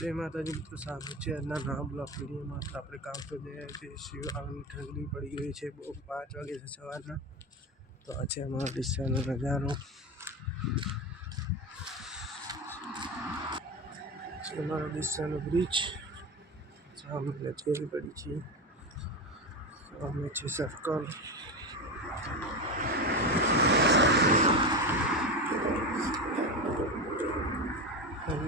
જય માતાજી મિત્રો સ્વાગત છે આજના નવા બ્લોક વિડીયોમાં તો આપણે કામ પર જઈએ છીએ શિવાળાની ઠંડી પડી ગઈ છે બહુ પાંચ વાગે છે સવારના તો આ છે અમારા ડિસ્સાનો નજારો છે અમારો ડિસ્સાનો બ્રિજ સામે જેલ પડી છે સામે છે સર્કલ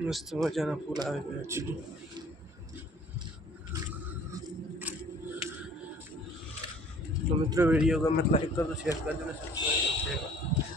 મસ્ત મજાના ફૂલ આવી ગયા છે તો મિત્રો વિડીયો ગમે તો લાઈક કરજો શેર કરજો અને સબસ્ક્રાઈબ કરજો